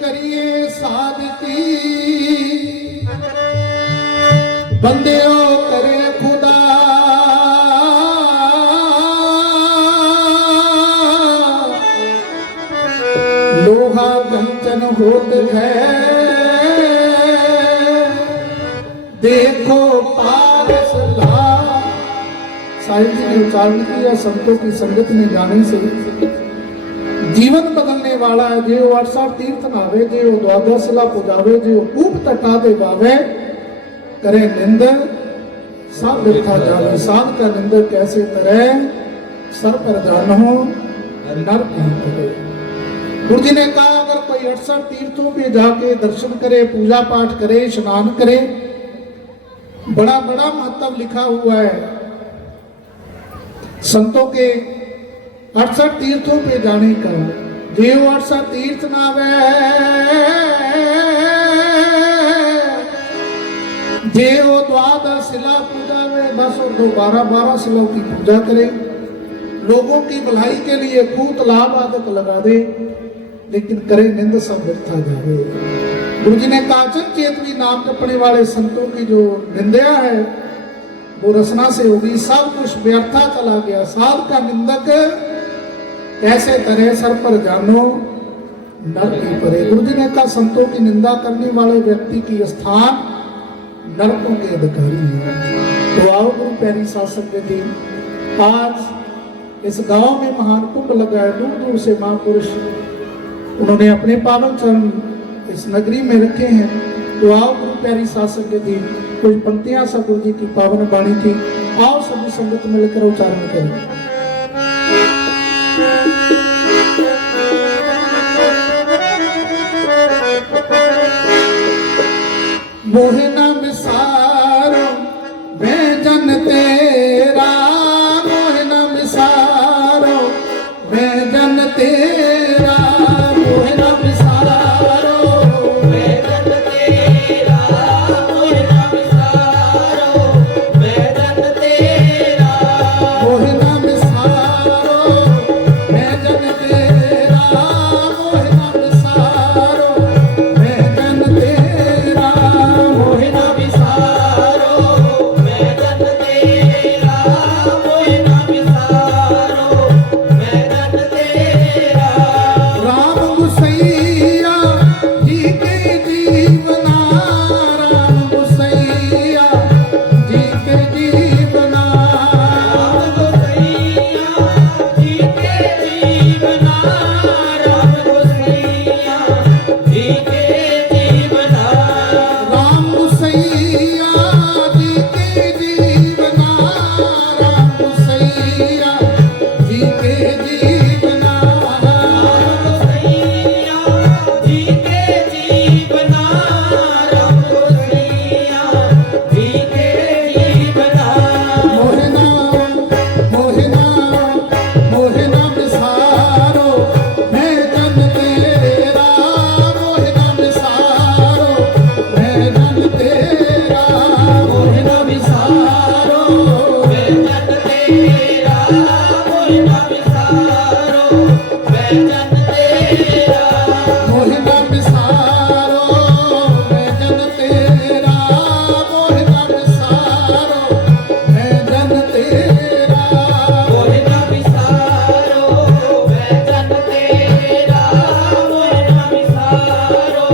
करिए सादगी बंदेओ करे खुदा लोहा कंचन होत है देखो पारस ला। साहिब जी ने उच्चारण किया संतों की संगत में जाने से जीवन बदलने वाला है। जे 8 तीर्थ नावे जे 12 शिला पुजावे जे कूप तटा दे बावे करे निंद सब बिरथा जावे। साध का निंद कैसे करे सर पर जानो नर नहीं करे। गुरु जी ने कहा अगर कोई 68 तीर्थों पे जाके दर्शन करे पूजा पाठ करे स्नान करे बड़ा बड़ा महत्व लिखा हुआ है। संतों के 68 तीर्थों पे जाने का देव 68 तीर्थ नावे देव 12 शिला पूजा में 10 और 2 12 शिलाओं की पूजा करे। लोगों की भलाई के लिए कूत लाभ आदत लगा दे लेकिन करे निंद सब व्यर्था जावे। गुरु जी ने काचन चेतवी नाम जपने वाले संतों की जो निंदा है वो रसना से होगी। सब कुछ व्यर्था चला गया। साध का निंदक कैसे करे सर पर जानो नर की परे। गुरु जी ने कहा संतों की निंदा करने वाले व्यक्ति की स्थान नरकों के अधिकारी है। तो आओ गुरु प्यारी साध संगत जी आज इस गांव में महान कुंभ लगा है। दूर दूर से महापुरुष उन्होंने अपने पावन चरण इस नगरी में रखे हैं। तो आओ गुरु प्यारी साध संगत जी कुछ पंक्तियां सतगुरु जी की पावन वाणी थी। आओ सभी संगत मिलकर उच्चारण करें। मोहे नाम सारो मैं जन तेरा मोहे नाम सारो मैं जन तेरा मोहे नाम सारो मैं जन तेरा मोहे नाम सारो मैं जन तेरा मोहे नाम सारो मैं जन तेरा मोहे नाम सारो मैं जन तेरा मोहे नाम सारो मैं जन तेरा मोहे नाम सारो मैं जन तेरा। राम गुसैया जी के जीवना राम गुसैया जी के जीवना राम गुसैया जी के जीवना राम गुसैया जी के जीवना राम गुसैया जी के जीवना राम गुसैया जी के जीवना राम गुसैया जी के जीवना राम गुसैया जी के जीवना। मोहे नाम मोहे नाम सारो मैं जन तेरा मोहे नाम सारो मैं जन तेरा मोहे नाम सारो मैं जन तेरा मोहे नाम सारो मैं जन तेरा मोहे नाम सारो मैं जन तेरा मोहे नाम सारो मैं जन तेरा मोहे नाम सारो मैं जन तेरा मोहे नाम सारो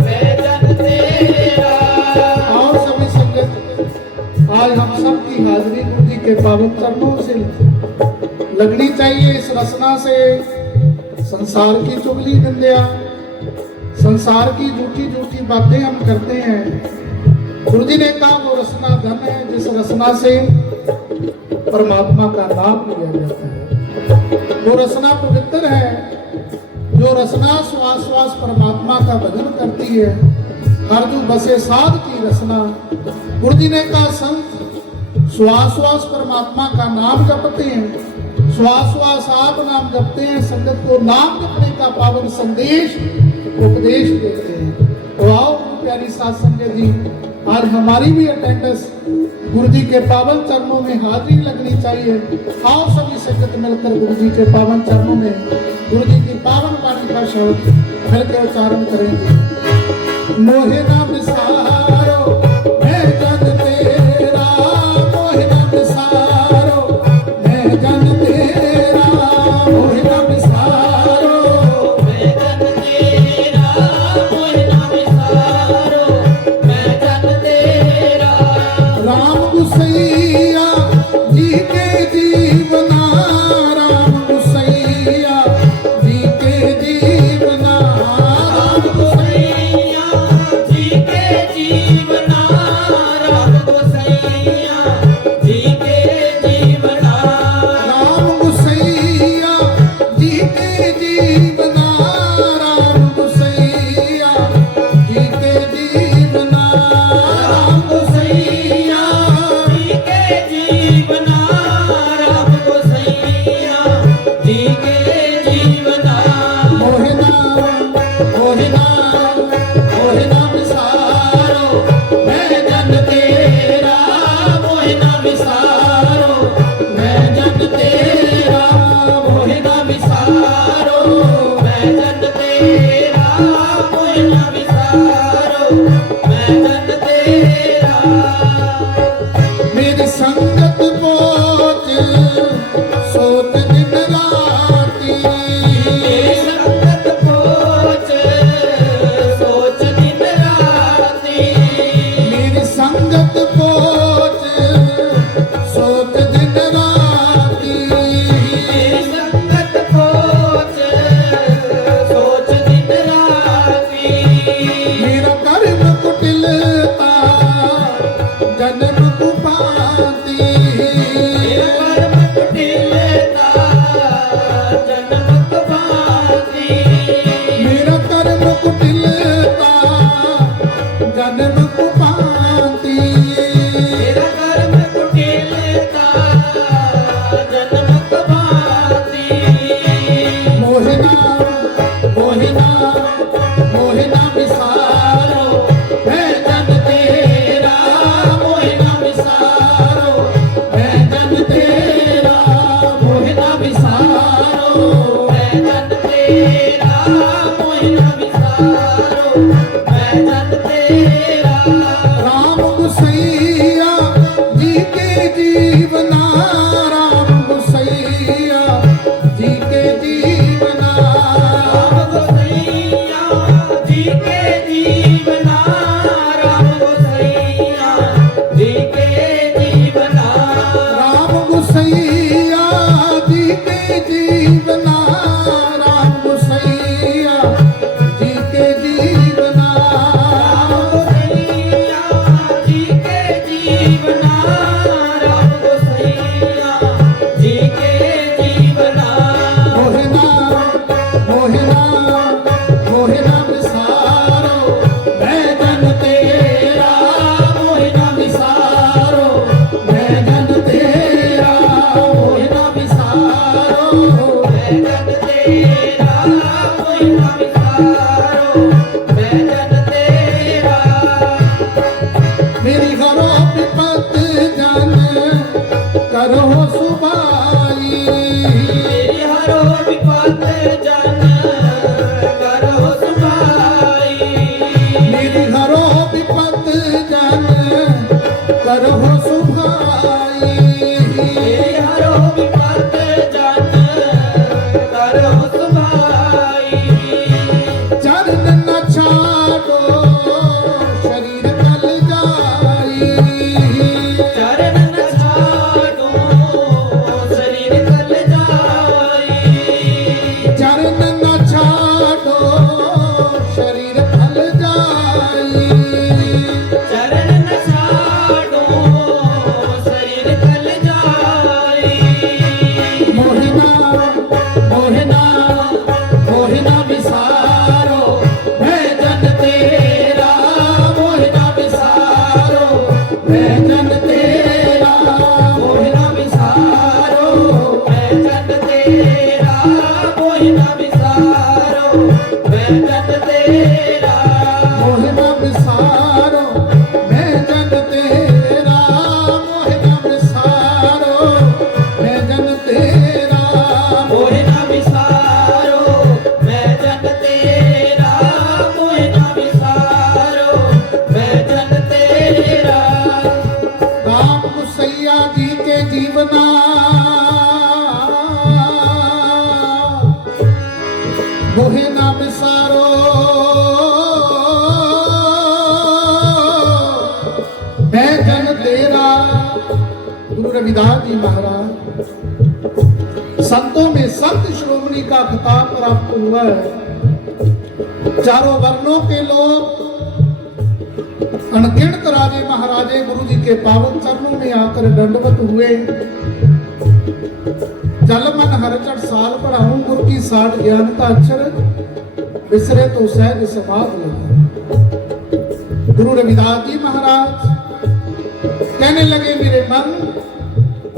मैं जन तेरा। आओ सभी संगत आज हम सब की हाजिरी गुरु जी के पावन चरणों से लगनी चाहिए। इस रचना से संसार की चुगली निंदा संसार की झूठी झूठी बातें हम करते हैं। गुरु जी ने कहा वो रचना धन है जिस रचना से परमात्मा का नाम लिया जाता है। वो रचना पवित्र है जो रचना श्वास श्वास परमात्मा का भजन करती है। हर जो बसे साध की रचना। गुरु जी ने कहा संत श्वास श्वास परमात्मा का नाम जपते हैं। श्वास श्वास आप नाम जपते हैं। संगत को नाम जपने का पावन संदेश उपदेश देते हैं। तो आओ प्यारी साध संगत जी आज हमारी भी अटेंडेंस गुरु जी के पावन चरणों में हाजिरी लगनी चाहिए। आओ सभी संगत मिलकर गुरु जी के पावन चरणों में गुरु जी की पावन वाणी का शब्द मिलकर उच्चारण करेंगे। मोहे ना विसारो मैं जन तेरा, मोहे ना विसारो मैं जन तेरा, मोहे ना विसारो मैं जन तेरा, मोहे ना विसारो मैं जन तेरा। राम गुसैया जी के जीवना, राम गुसैया जी के जीवना, राम गोसैया जी के जीवना, राम गोसैया जी के जीवना। राम गुसैया जी के जीवना, राम गुसैया जी के जीवना, राम गोसैया जी के जीवना, राम गोसैया जी के जीवना। मोहे ना विसारो मैं जन तेरा, मोहे ना विसारो मैं जन तेरा, मोहे ना विसारो मैं जन तेरा, मोहे ना विसारो मैं जन तेरा। मेरी संगत पहुंच सोच दिन राती, तेरी संगत पहुंच सोच दिन राती। मेरी संगत पहुंच सोच दिन राती, तेरी संगत पहुंच सोच दिन राती। मेरा कर्म कुटिलता जन्म कुपाती, तेरा कर्म कुटिलता जन्म कबाती। मेरा कर्म कुटिलता जन्म कुपाती, तेरा कर्म कुटिलता जन्म कबाती। मोहे ना विसारो मैं जन तेरा, मोहे ना विसारो मैं जन तेरा, मोहे ना विसारो मैं जन तेरा, मोहे ना विसारो मैं जन तेरा। राम गुसैया जी के जीवना, राम गुसैया जी के जीवना, राम गोसैया जी के जीवना, राम गोसैया जी के जीवना। राम गुसैया जी के जीवना, राम गुसैया जी के जीवना, गोसैया जी के जीवना, राम गोसैया जी के जीवना। मोहे ना विसारो मैं जन तेरा, मोहे ना विसारो मैं जन तेरा, मोहे ना विसारो मैं जन तेरा, मोहे ना विसारो मैं जन तेरा। मेरी घरो विपत जन करो सुबाई, तेरी हरो विपत जन करो सुभाई। मेरी घरो विपत जन करो सुभाई, तेरी हरो विपत जन करो सुभाई। चरण न छाड़ो शरीर कल जाई, चरण न छाड़ो शरीर कल जाई। चरण न छाड़ो शरीर कल जाई, चरण न छाड़ो रविदास जी महाराज, संतों में संत श्रोमणी का खिताब प्राप्त हुआ है। चारों वर्णों के लोग, अनगिनत राजे महाराजे गुरु जी के पावन चरणों में आकर दंडवत हुए। जल मन हर चढ़ साल पढ़ाऊं, गुरु की साठ ज्ञान का अक्षर, बिसरे तो सहज समाध लगे। गुरु रविदास जी महाराज कहने लगे, मेरे मन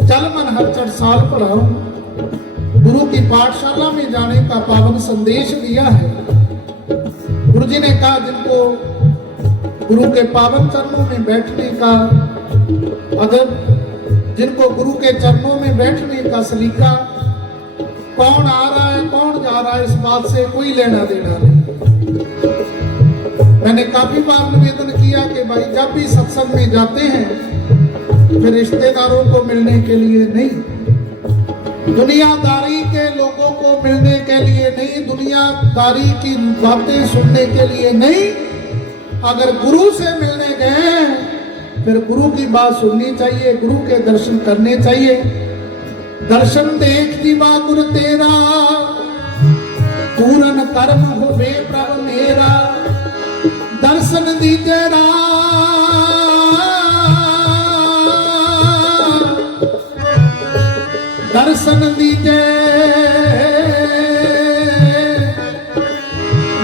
जल मन हर चढ़ साल पढ़ाऊं। गुरु की पाठशाला में जाने का पावन संदेश दिया है। गुरु जी ने कहा, जिनको गुरु के पावन चरणों में बैठने का अदब, जिनको गुरु के चरणों में बैठने का सलीका, कौन आ रहा है कौन जा रहा है इस बात से कोई लेना देना नहीं। मैंने काफी बार निवेदन किया कि भाई जब भी सत्संग में जाते हैं फिर रिश्तेदारों को मिलने के लिए नहीं, दुनियादारी के लोगों को मिलने के लिए नहीं, दुनियादारी की बातें सुनने के लिए नहीं। अगर गुरु से मिलने गए फिर गुरु की बात सुननी चाहिए, गुरु के दर्शन करने चाहिए। दर्शन देख दीवा गुरु तेरा, पूरन कर्म होवे प्रभु मेरा। दर्शन दीजे दर्शन दीजे,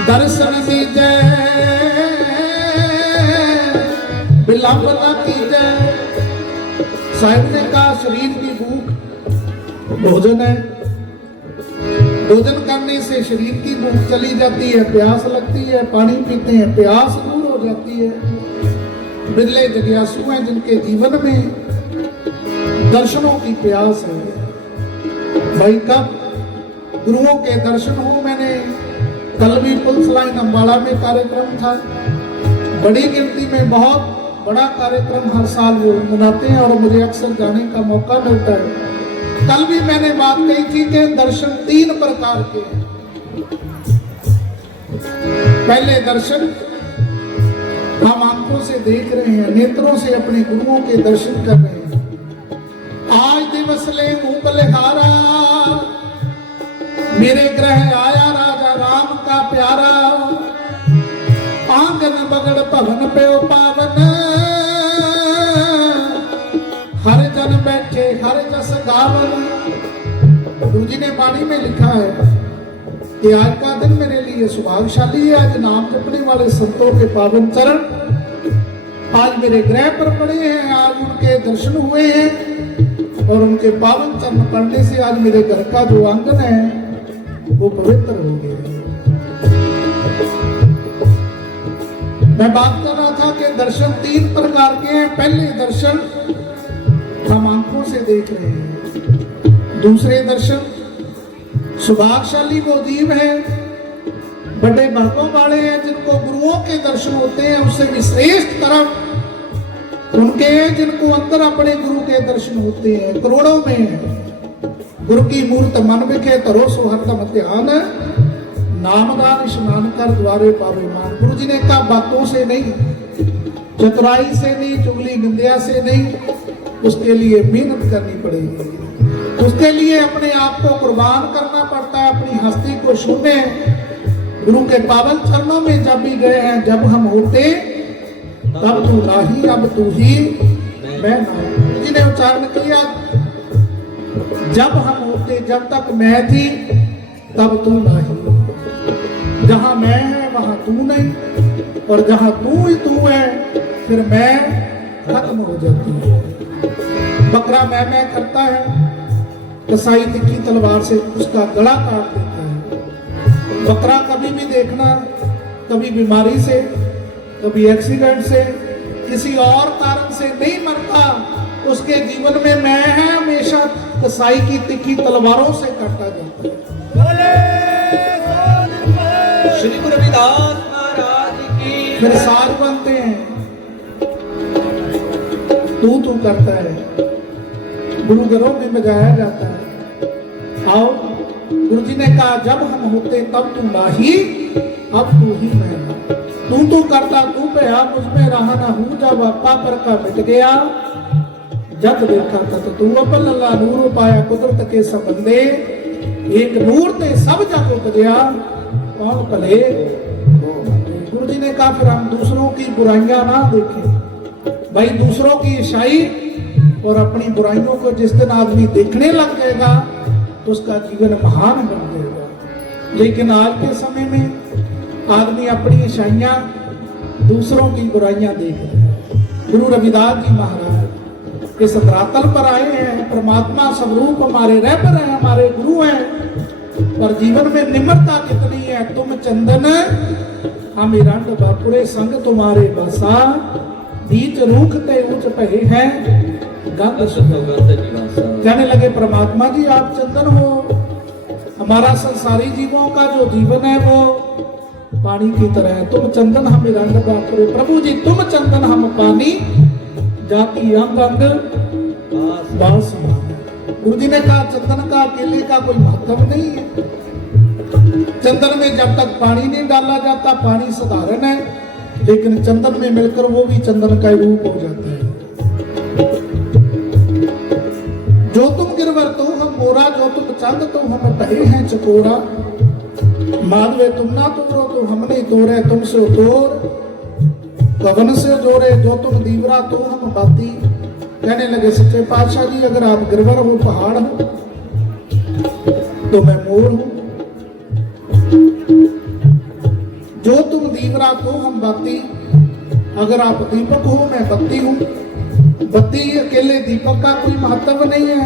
दर्शन दीजे, विलंब न कीजे। साहिब ने कहा, शरीर की भूख भोजन है, भोजन करने से शरीर की भूख चली जाती है, प्यास लगती है, पानी पीते हैं प्यास दूर हो जाती है। बिरले जिज्ञासु हैं जिनके जीवन में दर्शनों की प्यास है। भाई कब गुरुओं के दर्शन हो। मैंने कल भी पुलिस लाइन अम्बाड़ा में कार्यक्रम था, बड़ी गिनती में बहुत बड़ा कार्यक्रम हर साल वो मनाते हैं और मुझे अक्सर जाने का मौका मिलता है। कल भी मैंने बात कही थी कि दर्शन 3 प्रकार के हैं। पहले दर्शन हम आंखों से देख रहे हैं, नेत्रों से अपने गुरुओं के दर्शन कर रहे हैं। आज दिवस ले मुंह बलिहारा, मेरे ग्रह आया राजा राम का प्यारा। आंगन बगड़ भवन पे पावन, हर जन बैठे हर जस गावन। गुरु जी ने वाणी में लिखा है कि आज का दिन मेरे लिए सौभाग्यशाली है। आज नाम जपने वाले संतों के पावन चरण आज मेरे ग्रह पर पड़े हैं, आज उनके दर्शन हुए हैं और उनके पावन चरण पड़ने से आज मेरे घर का जो आंगन है वो पवित्र हो गया। मैं बात कर रहा था कि दर्शन 3 प्रकार के हैं। पहले दर्शन हम आंखों से देख रहे हैं। दूसरे दर्शन सौभाग्यशाली वो जीव है, बड़े भागों वाले हैं जिनको गुरुओं के दर्शन होते हैं। उससे भी श्रेष्ठ तरफ उनके हैं जिनको अंदर अपने गुरु के दर्शन होते हैं। करोड़ों में है। गुरु की मूर्त मन विखे धरो सो हरदम ध्यान, नामदान स्नान कर द्वारे पावे मान। गुरु जी ने कहा, बातों से नहीं, चतुराई से नहीं, चुगली निंदा से नहीं, उसके लिए मेहनत करनी पड़ेगी। उसके लिए अपने आप को कुर्बान करना पड़ता है, अपनी हस्ती को छूने। गुरु के पावन चरणों में जब भी गए हैं, जब हम होते तब तू नाही, अब तू ही मैं ना। गुरु जी ने उच्चारण किया, जब हम होते, जब तक मैं थी तब तू नहीं। जहां मैं है वहां तू नहीं, और जहां तू ही तू है फिर मैं खत्म हो जाती है। बकरा मैं करता है, कसाई तिखी तलवार से उसका गला काट देता है। बकरा कभी भी देखना, कभी बीमारी से, कभी एक्सीडेंट से, किसी और कारण से नहीं मरता। उसके जीवन में मैं है हमेशा कसाई की तिखी तलवारों से काटा जाता है। श्री गुरु रविदास महाराज की। फिर साज बनते हैं, तू करता है, गुरु घरों में बजाया जाता है। आओ, गुरु जी ने कहा, जब हम होते तब तू नाही, अब तू ही मैं। तू करता, तू पे मुझ में रहा ना हूं। जब आपा पर का मिट गया, जब देखा तत तू अबल अल्लाह नूर पाया कुदरत के सबंदे एक नूर ते सब जग उपजया कौन भले गुरु जी ने कहा फिर हम दूसरों की बुराइयां ना देखें भाई दूसरों की ईसाई और अपनी बुराइयों को जिस दिन आदमी देखने लग जाएगा तो उसका जीवन महान बन जाएगा। लेकिन आज के समय में आदमी अपनी ईसाइयां दूसरों की बुराइयां देख रहे हैं। गुरु रविदास जी महाराज इस धरातल पर आए हैं, परमात्मा स्वरूप हमारे रहबर हैं, हमारे गुरु हैं, पर जीवन में निम्रता कितनी है। तुम चंदन हम रंड बापुरे संग तुम्हारे बसा बीच रूखते उच्च पहे हैं गंध कहने लगे परमात्मा जी आप चंदन हो, हमारा संसारी जीवों का जो जीवन है वो पानी की तरह है। तुम चंदन हम रंग बापुरे, प्रभु जी तुम चंदन हम पानी जाति अंग अंग बास। गुरु जी ने कहा चंदन का अकेले का कोई महत्व नहीं है। चंदन में जब तक पानी नहीं डाला जाता पानी साधारण है, लेकिन चंदन में मिलकर वो भी चंदन का रूप हो जाता है। जो तुम गिरवर तो हम मोरा, जो तुम चंद तो हम पहे हैं चकोरा, माधवे तुम ना तोड़ो तो हमने तोड़े तुमसे तोड़, पवन से जोड़े जो तुम दीवरा तो हम बाती। कहने लगे सच्चे पातशाह जी अगर आप गिरवर हो पहाड़ हो तो मैं मोर हूं, जो तुम दीवरा तो हम बाती, अगर आप दीपक हो मैं बत्ती हूं। बत्ती अकेले दीपक का कोई महत्व नहीं है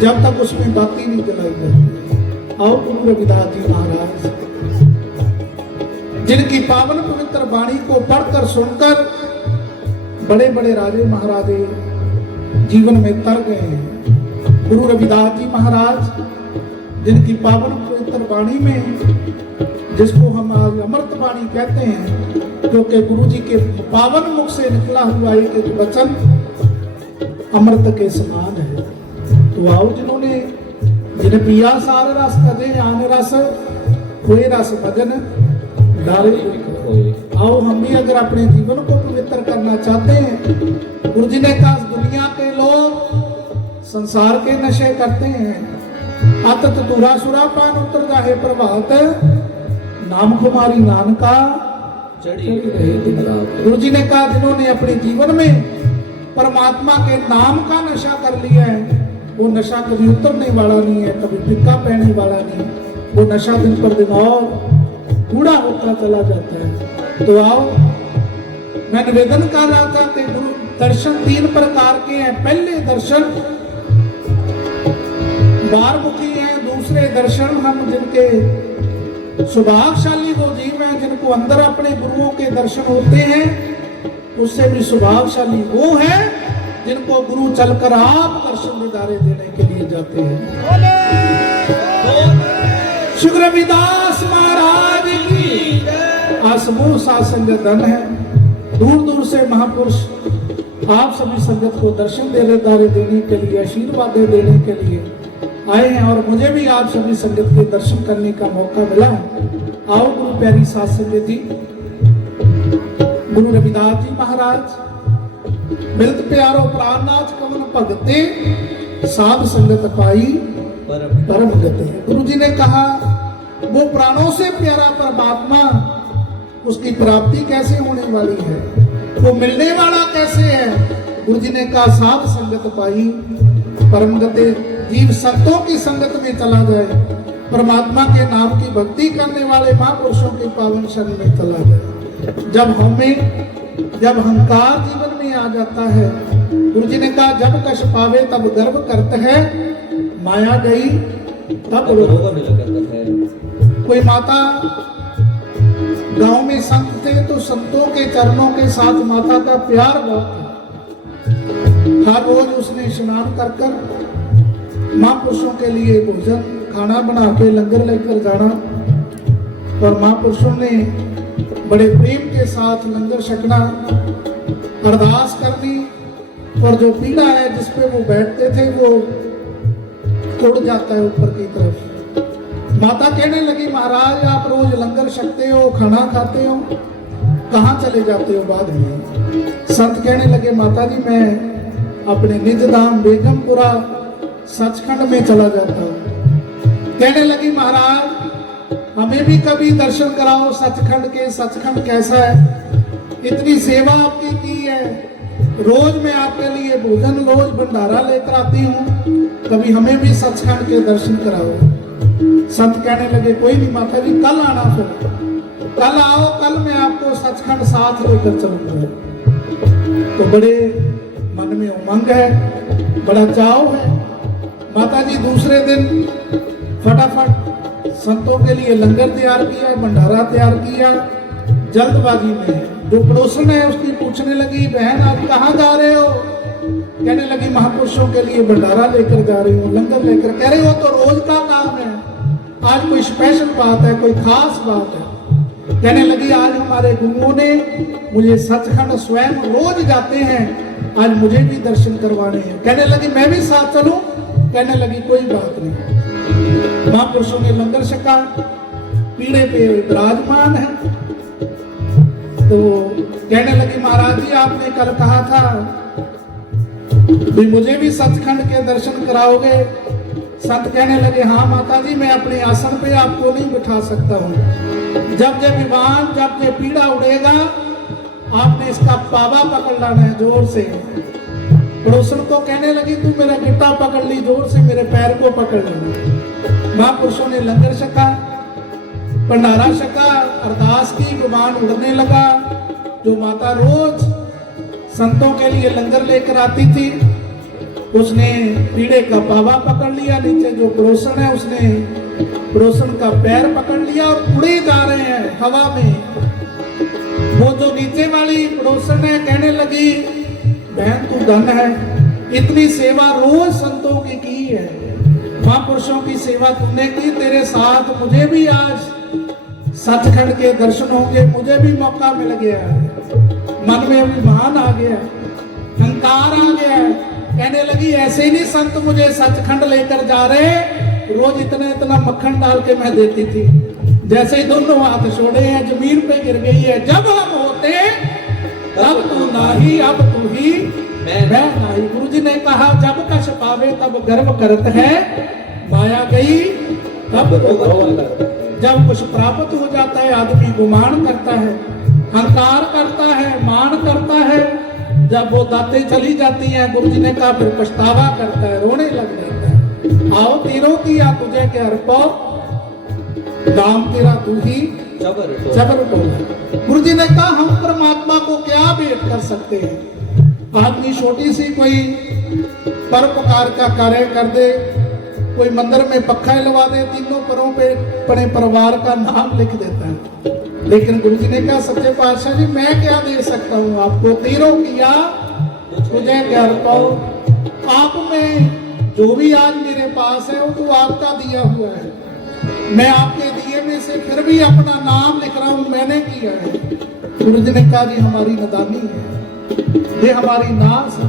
जब तक उसमें बाती नहीं जलाई जाती। आओ गुरु रविदास जी महाराज जिनकी पावन पवित्र वाणी को पढ़कर सुनकर बड़े बड़े राजे महाराजे जीवन में तर गए हैं। गुरु रविदास जी महाराज जिनकी पावन पवित्र वाणी में, जिसको हम आज अमृत वाणी कहते हैं, क्योंकि गुरु जी के पावन मुख से निकला हुआ एक एक वचन अमृत के समान है। तो आओ जिन्होंने जिन पिया सार रस कजे आन रस कोई रस भजन डाले। आओ हम भी अगर अपने जीवन को पवित्र करना चाहते हैं, गुरु जी ने कहा दुनिया के लोग संसार के नशे करते हैं, अतत तुरा सुरा पान उतर जाहे प्रभात, नाम कुमारी नानका चढ़ी रहे दिन रात। गुरु जी ने कहा जिन्होंने अपने जीवन में परमात्मा के नाम का नशा कर लिया है वो नशा कभी उतरने वाला नहीं है, कभी फिक्का पहने वाला नहीं, वो नशा दिन पर दिन और कूड़ा होता चला जाता है। तो आओ मैं निवेदन कर रहा था कि गुरु दर्शन 3 प्रकार के हैं। पहले दर्शन बारमुखी हैं, दूसरे दर्शन हम जिनके सौभाग्यशाली वो जीव हैं जिनको अंदर अपने गुरुओं के दर्शन होते हैं, उससे भी सौभाग्यशाली वो है जिनको गुरु चलकर आप दर्शन दिदारे देने के लिए जाते हैं। शुक्र रविदास महाराज की आसमूह सासंग धन है। दूर दूर से महापुरुष आप सभी संगत को दर्शन दिदारे देने के लिए, आशीर्वाद देने के लिए आए हैं और मुझे भी आप सभी संगत के दर्शन करने का मौका मिला। आओ गुरु प्यारी साध संगत जी, गुरु रविदास जी महाराज मिलत प्यारो प्राणनाथ कवन भगते साध संगत पाई परम गति। गुरु जी ने कहा वो प्राणों से प्यारा परमात्मा, उसकी प्राप्ति कैसे होने वाली है, वो मिलने वाला कैसे है। गुरु जी ने कहा साध संगत पाई परम गति, जीव संतों की संगत में चला जाए, परमात्मा के नाम की भक्ति करने वाले महापुरुषों के पावन शरण में चला जाए। जब अहंकार जीवन में आ जाता है, गुरु जी ने कहा जब कश पावे तब गर्व करता है, माया गई तब रोग करता है। कोई माता गांव में संत थे तो संतों के चरणों के साथ माता का प्यार बहुत था। हर रोज उसने स्नान कर कर महापुरुषों के लिए भोजन खाना बना के लंगर लेकर जाना और महापुरुषों ने बड़े प्रेम के साथ लंगर छकना, अरदास करनी और जो पीड़ा है जिसपे वो बैठते थे वो उड़ जाता है ऊपर की तरफ। माता कहने लगी महाराज आप रोज लंगर छकते हो, खाना खाते हो, कहाँ चले जाते हो बाद में। संत कहने लगे माता जी मैं अपने निज धाम बेगमपुरा सचखंड में चला जाता हूँ। कहने लगी महाराज हमें भी कभी दर्शन कराओ सचखंड के, सचखंड कैसा है, इतनी सेवा आपकी की है, रोज मैं आपके लिए भोजन रोज भंडारा लेकर आती हूँ, कभी हमें भी सचखंड के दर्शन कराओ। संत कहने लगे कोई नहीं माता जी, कल आना, फिर कल आओ, कल मैं आपको सचखंड साथ लेकर चलूंगा। तो बड़े मन में उमंग है, बड़ा चाव है। माता जी दूसरे दिन फटाफट संतों के लिए लंगर तैयार किया, भंडारा तैयार किया। जल्दबाजी में जो पड़ोसन है उसकी पूछने लगी बहन आप कहाँ जा रहे हो? कहने लगी महापुरुषों के लिए भंडारा लेकर जा रही हूँ, लंगर लेकर। कह रही हो तो रोज का काम है, आज कोई स्पेशल बात है, कोई खास बात है? कहने लगी आज हमारे गुरुओं ने मुझे सचखंड स्वयं रोज जाते हैं, आज मुझे भी दर्शन करवाने हैं। कहने लगी मैं भी साथ चलूं? कहने लगी कोई बात नहीं। महापुरुषों ने लंगर छका, पीढ़े पे विराजमान है। तो कहने लगी महाराज जी आपने कल कहा था भी मुझे भी सचखंड के दर्शन कराओगे। संत कहने लगे हाँ माता जी मैं अपने आसन पे आपको नहीं बिठा सकता हूँ, जब जब विमान जब जब पीड़ा उड़ेगा आपने इसका पावा पकड़ लाना है जोर से। पड़ोसन को कहने लगी तू मेरा गिट्टा पकड़ ली, जोर से मेरे पैर को पकड़ लेना। महापुरुषों ने लंगर छका, भंडारा छका, अरदास की, विमान उड़ने लगा। जो माता रोज संतों के लिए लंगर लेकर आती थी उसने पीड़े का पावा पकड़ लिया, नीचे जो पड़ोसन है उसने पड़ोसन का पैर पकड़ लिया और उड़े जा रहे हैं हवा में। वो जो नीचे वाली पड़ोसन है कहने लगी बहन तू धन है, इतनी सेवा रोज संतों की है, महापुरुषों की सेवा तुमने की, तेरे साथ मुझे भी आज सचखंड के दर्शन होंगे, मुझे भी मौका मिल गया है। मन में अभिमान आ गया, अहंकार आ गया। कहने लगी ऐसे ही नहीं संत मुझे सचखंड लेकर जा रहे, रोज इतना इतना मक्खन डाल के मैं देती थी, जैसे ही दोनों हाथ छोड़े हैं जमीन पे गिर गई है। जब हम होते तब तू नाही, अब तू ही मैं नाही। गुरु जी ने कहा जब कछ पावे तब गर्व करत है, माया गई तब जब कुछ प्राप्त हो जाता है आदमी गुमान करता है, अहंकार करता है, मान करता है। जब वो दातें चली जाती हैं गुरु जी ने कहा फिर पछतावा करता है, रोने लग जाता है। आओ तीरों की या तुझे के अर्पो, दाम तेरा तू ही जबर टोला। गुरु जी ने कहा हम परमात्मा को क्या भेंट कर सकते हैं? आदमी छोटी सी कोई परोपकार का कार्य कर दे, कोई मंदिर में पक्खा लगा दे, तीनों परों पे अपने परिवार का नाम लिख देता है। लेकिन गुरु जी ने कहा सच्चे पातशाह जी मैं क्या दे सकता हूँ आपको? तीरों किया तुझे क्या पाओ, आप में जो भी आज मेरे पास है वो तो आपका दिया हुआ है, मैं आपके दिए में से फिर भी अपना नाम लिख रहा हूँ, मैंने किया है। गुरु जी ने कहा जी हमारी नादानी है, ये हमारी नाज है,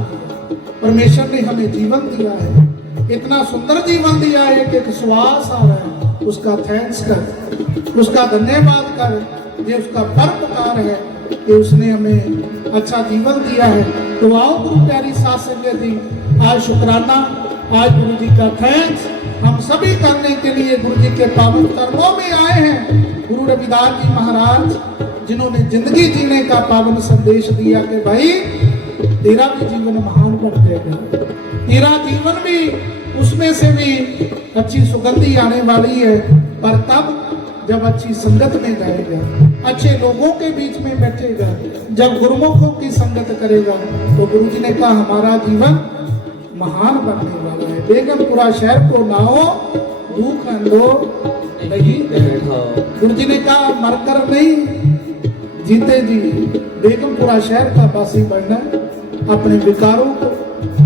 परमेश्वर ने हमें जीवन दिया है, इतना सुंदर जीवन दिया है कि एक श्वास आ रहा है, उसका थैंक्स कर, उसका धन्यवाद कर, ये उसका परोपकार है कि उसने हमें अच्छा जीवन दिया है। तो आओ गुरु प्यारी साथ संगत जी आज शुक्राना, आज गुरु जी का थैंक्स हम सभी करने के लिए गुरु जी के पावन कर्मों में आए हैं। गुरु रविदास जी महाराज जिन्होंने जिंदगी जीने का पावन संदेश दिया कि भाई तेरा भी जीवन महान बन जाएगा, तेरा जीवन भी उसमें से भी अच्छी सुगंधी आने वाली है, पर तब जब अच्छी संगत में जाएगा, अच्छे लोगों के बीच में बैठेगा, जब गुरुमुखों की संगत करेगा। तो गुरु जी ने कहा हमारा जीवन महान बनने वाला है। बेगमपुरा शहर को नाओ दुख अंधो नहीं देखा। गुरु जी ने कहा मरकर नहीं जीते जी बेगमपुरा शहर का वासी बनना, अपने विकारों को,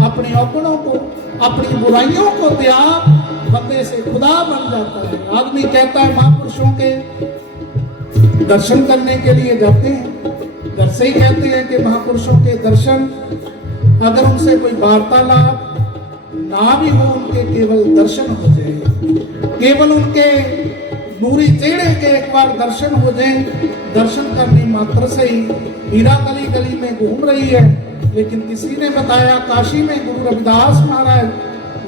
अपने औगुणों को, अपनी बुराइयों को त्याग बंदे से खुदा बन जाता है। आदमी कहता है महापुरुषों के दर्शन करने के लिए जाते हैं, घर से ही कहते हैं कि महापुरुषों के दर्शन, अगर उनसे कोई वार्तालाप ना भी हो उनके केवल दर्शन हो जाए, केवल उनके नूरी चेहरे के एक बार दर्शन हो जाए, दर्शन करने मात्र से ही हीरा गली गली में घूम रही है लेकिन किसी ने बताया काशी में गुरु रविदास महाराज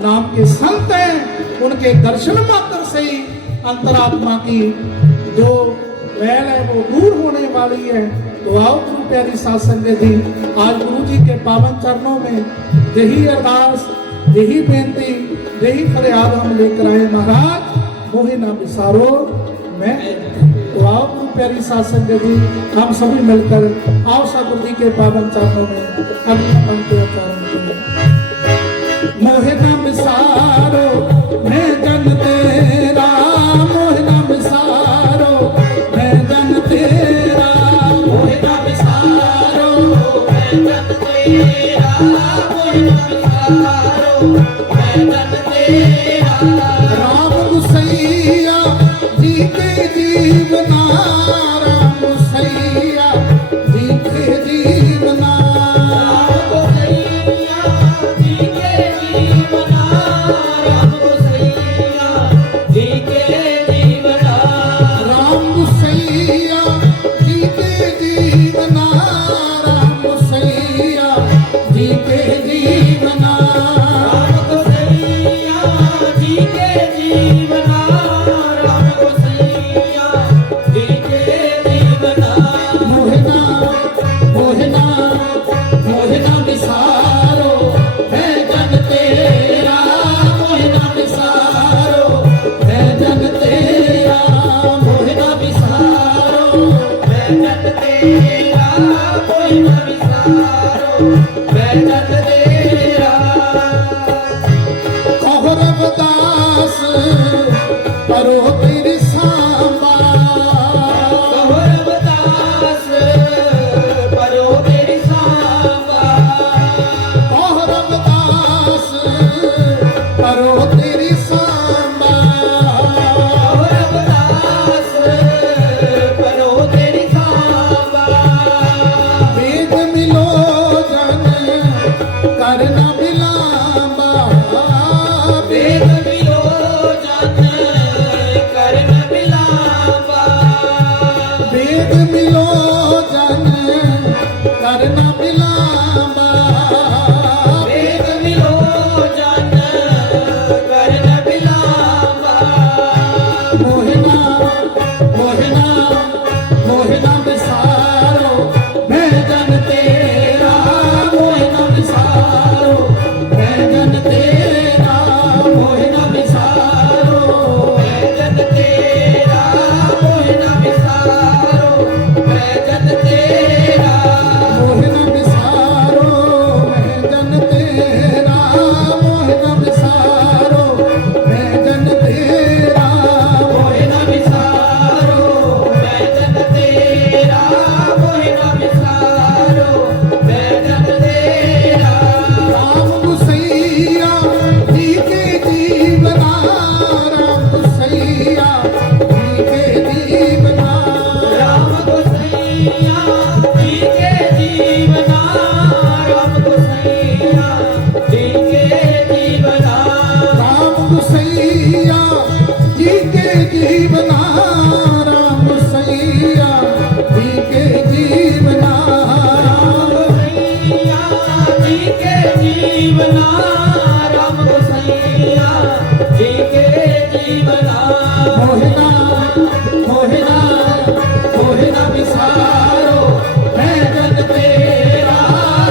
नाम के संत हैं, उनके दर्शन मात्र से ही अंतरात्मा की जो वैल है वो दूर होने वाली है। तो आओ गुरु प्यारी साध संगत जी, आज गुरु जी के पावन चरणों में यही अरदास, यही बेनती, यही फरियाद हम लेकर आए, महाराज मोहे ना विसारो मैं। तो आओ गुरु प्यारी साध संगत जी, हम सभी मिलकर आओ सतगुरु जी के पावन चरणों में अपने पंक्ति उच्चारण करें। मोहे ना विसारो मैं जन तेरा, मोहे ना विसारो मैं जन तेरा, मोहे ना विसारो मैं जन तेरा, मोहे ना विसारो मैं जन तेरा। राम गुसैया जी के जीवना, राम गुसैया जी के जीवना, राम गुसैया जी के जीवना, राम गुसैया जी के जीवना, राम गुसैया जी के जीवना, राम गुसैया जी के जीवना, राम गुसैया जी के जीवना, राम गुसैया जी के जीवना। मोहना मोहना मोहना विसारो मैं जन तेरा, मोहना विसारो मैं जन तेरा, मोहना विसारो मैं जन तेरा, मोहना विसारो मैं जन तेरा। कहो रविदास करो तेरी सांबा, कहो रविदास करो तेरी सांबा, कहो रविदास करो तेरी सांबा, कहो रविदास करो तेरी सांबा। वेद मिलो जन करना मिलांबा, वेद मिलो जन करना मिलांबा, वेद मिलो जन करना मिलांबा, वेद मिलो जन करना मिलांबा। मोहना मोहना मोहना विसारो मैं जन तेरा, मोहना विसारो मैं जन तेरा, मोहना विसारो मैं जन तेरा, मोहना विसारो मैं जन तेरा, मोहना विसारो मैं जन तेरा, मोहना विसारो मैं जन तेरा, मोहना विसारो मैं जन तेरा, मोहना विसारो मैं जन तेरा। राम गुसैया जी के जीवना, राम गुसैया जी के जीवना, राम गुसैया जी के जीवना, राम गुसैया जी के जीवना, राम गुसैया जी के जीवना, राम गुसैया जी के जीवना, राम गुसैया जी के जीवना, राम गुसैया जी के जीवना। मोहना मोहना मोहना विसारो मैं जन तेरा,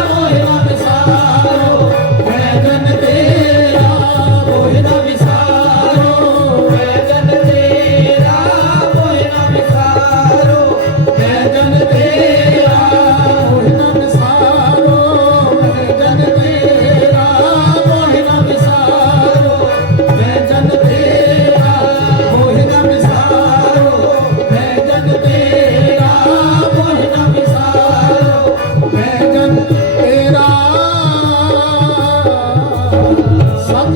मोहना विसारो मैं जन तेरा, मोहना विसारो मैं जन तेरा, मोहना विसारो मैं जन तेरा, मोहना विसारो मैं जन तेरा, मोहना विसारो मैं जन तेरा, मोहना विसारो मैं जन तेरा, मोहना विसारो मैं जन तेरा। सत